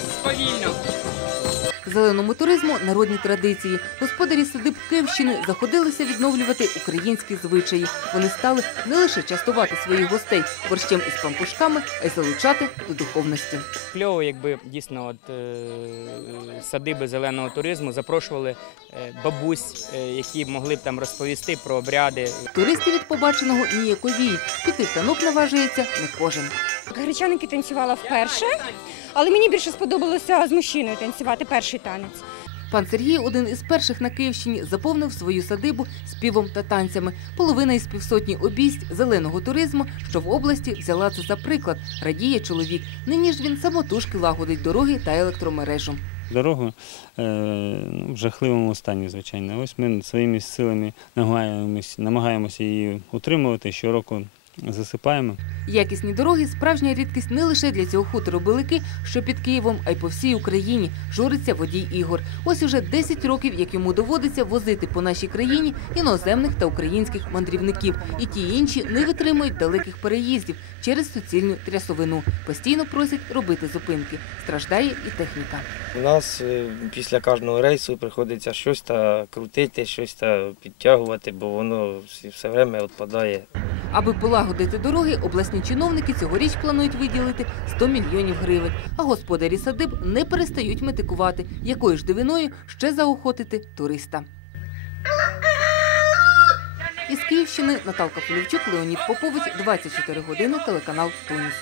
час повільно. Зеленому туризму народні традиції. Господарі садиб Київщини заходилися відновлювати українські звичаї. Вони стали не лише частувати своїх гостей борщем із пампушками, а й залучати до духовності. Кльово, якби дійсно от, е, садиби зеленого туризму запрошували е, бабусь, е, які могли б там розповісти про обряди. Туристи від побаченого ніяковіють. Піти в танок наважується не кожен. Гречаники танцювала вперше, але мені більше сподобалося з мужчиною танцювати перший танець. Пан Сергій, один із перших на Київщині, заповнив свою садибу співом та танцями. Половина із півсотні обійсть зеленого туризму, що в області взяла це за приклад. Радіє чоловік. Нині ж він самотужки лагодить дороги та електромережу. Дорогу е, ну, в жахливому стані, звичайно. Ось ми своїми силами намагаємось, намагаємося її утримувати. Щороку засипаємо. Якісні дороги справжня рідкість не лише для цього хутору Белики, що під Києвом, а й по всій Україні. Журиться водій Ігор. Ось уже 10 років, як йому доводиться возити по нашій країні іноземних та українських мандрівників. І ті інші не витримують далеких переїздів через суцільну трясовину. Постійно просять робити зупинки. Страждає і техніка. У нас е, після кожного рейсу приходиться щось та крутити, щось та підтягувати, бо воно все время відпадає. Аби полагодити дороги, обласні чиновники цьогоріч планують виділити 100 мільйонів гривень. А господарі садиб не перестають метикувати, якою ж дивиною ще заохотити туриста. Із Київщини Наталка Полівчук, Леонід Попович, 24 години, телеканал Тоніс.